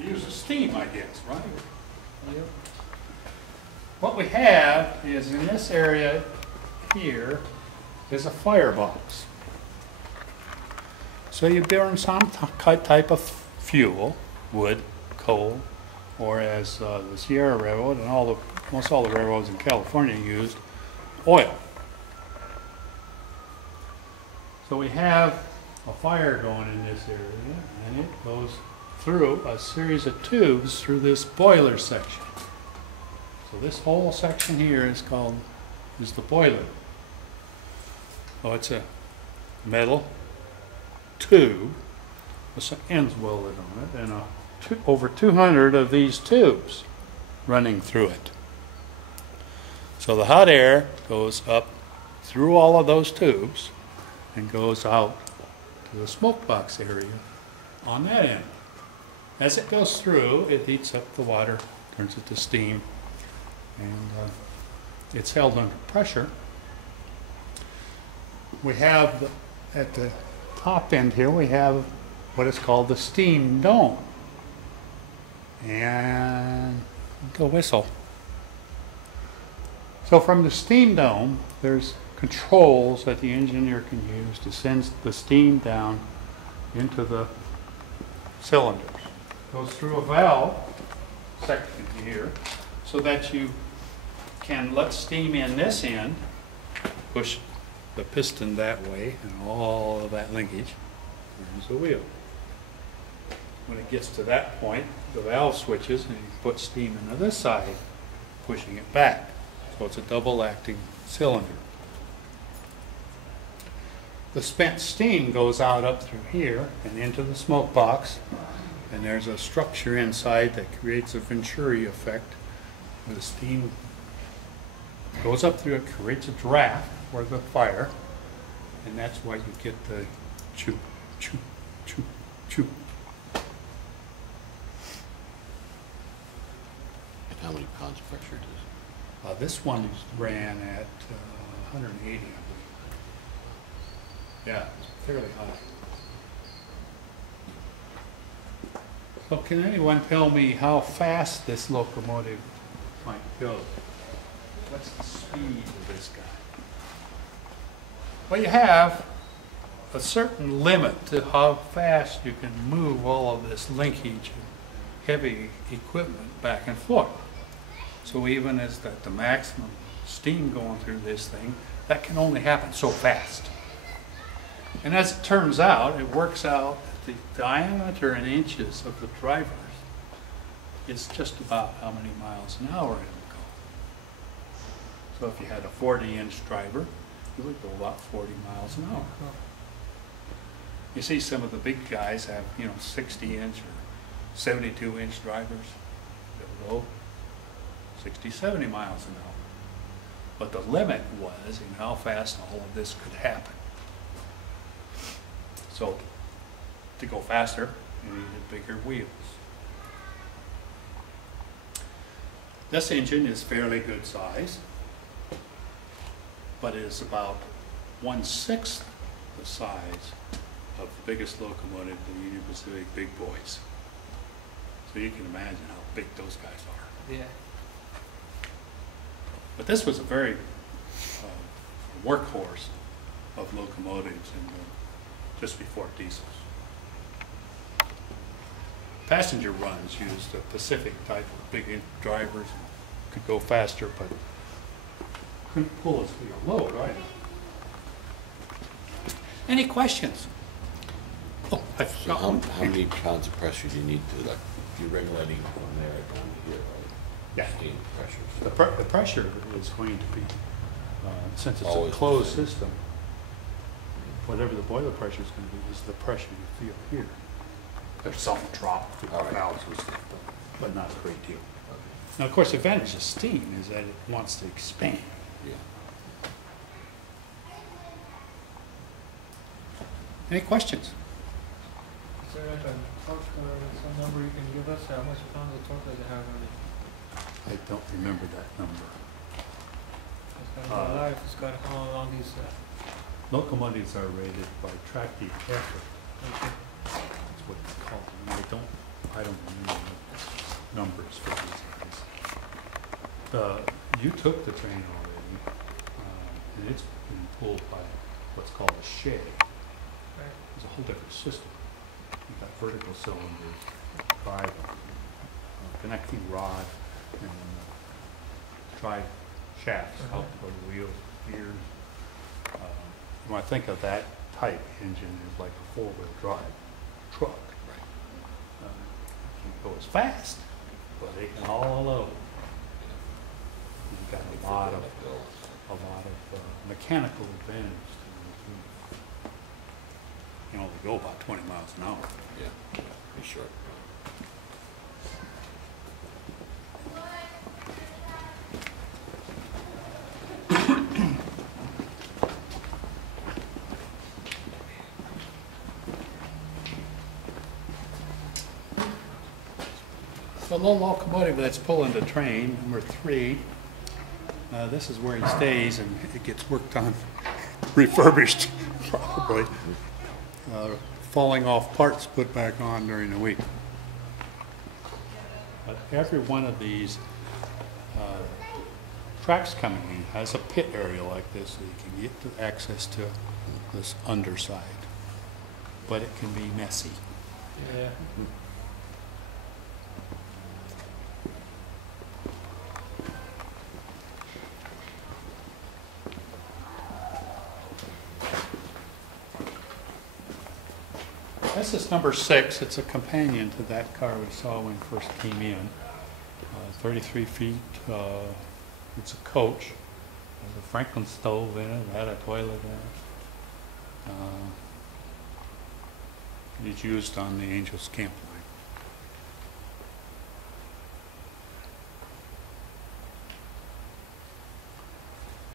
It uses steam, I guess, right? Yep. What we have is in this area here is a firebox. So you burn some type of fuel, wood, coal, or as the Sierra Railroad and most all the railroads in California used, oil. So we have a fire going in this area, and it goes through a series of tubes through this boiler section. So this whole section here is the boiler. So it's a metal tube with some ends welded on it, and over 200 of these tubes running through it. So the hot air goes up through all of those tubes and goes out to the smoke box area on that end. As it goes through, it heats up the water, turns it to steam, and it's held under pressure. We have, at the top end here, we have what is called the steam dome. And go whistle. So from the steam dome, there's controls that the engineer can use to send the steam down into the cylinders. Goes through a valve section here so that you can let steam in this end, push the piston that way, and all of that linkage turns the wheel. When it gets to that point, the valve switches and you put steam into this side, pushing it back. So it's a double acting cylinder. The spent steam goes out up through here and into the smoke box, and there's a structure inside that creates a Venturi effect where the steam goes up through it, creates a draft for the fire, and that's why you get the choo, choo, choo, choo. And how many pounds of pressure does it? This one ran at 180, I believe. Yeah, it's fairly high. So can anyone tell me how fast this locomotive might go? What's the speed of this guy? Well, you have a certain limit to how fast you can move all of this linkage and heavy equipment back and forth. So even as the maximum steam going through this thing, that can only happen so fast. And as it turns out, it works out that the diameter in inches of the drivers is just about how many miles an hour it would go. So if you had a 40-inch driver, it would go about 40 miles an hour. You see some of the big guys have, 60-inch or 72-inch drivers. They'll go 60, 70 miles an hour. But the limit was in how fast all of this could happen. So to go faster, you needed bigger wheels. This engine is fairly good size, but it is about 1/6 the size of the biggest locomotive, the Union Pacific Big Boys. So you can imagine how big those guys are. Yeah. But this was a very workhorse of locomotives just before diesels. Passenger runs used a Pacific type of big drivers, could go faster, but couldn't pull as big a load either. Any questions? Oh, I So forgot how one. many pounds of pressure do you need to, like, you're regulating from there down to here, right? Yeah. Steam pressures. The pressure is going to be, since it's Always a the closed same. system, whatever the boiler pressure is going to be is the pressure you feel here. There's some drop through All the right. valves and stuff, but not a great deal. Okay. Now, of course, the advantage of steam is that it wants to expand. Yeah. Any questions? Is there like a torque or some number you can give us? How much pounds of torque does it have on it? I don't remember that number. It's got a life. It's got how long these. Locomotives are rated by track effort. Okay. That's what it's called. And I don't I don't remember the numbers for these guys. You took the train already, and it's been pulled by what's called a shay. Right. It's a whole different system. You've got vertical cylinders, drive, connecting rod, and drive shafts out for the wheels, gears. When I think of that type engine as like a four-wheel drive truck. It can't go as fast, but it can haul a load. You've got a lot of mechanical advantage to it. You know, they go about 20 miles an hour. Yeah, be sure. The little locomotive that's pulling the train, number 3, this is where he stays and it gets worked on, refurbished probably. Falling off parts put back on during the week. But every one of these tracks coming in has a pit area like this so you can get to access to this underside. But it can be messy. Yeah. This is number 6. It's a companion to that car we saw when we first came in. 33 feet. It's a coach. There's a Franklin stove in it. It had a toilet in it. It's used on the Angels camp.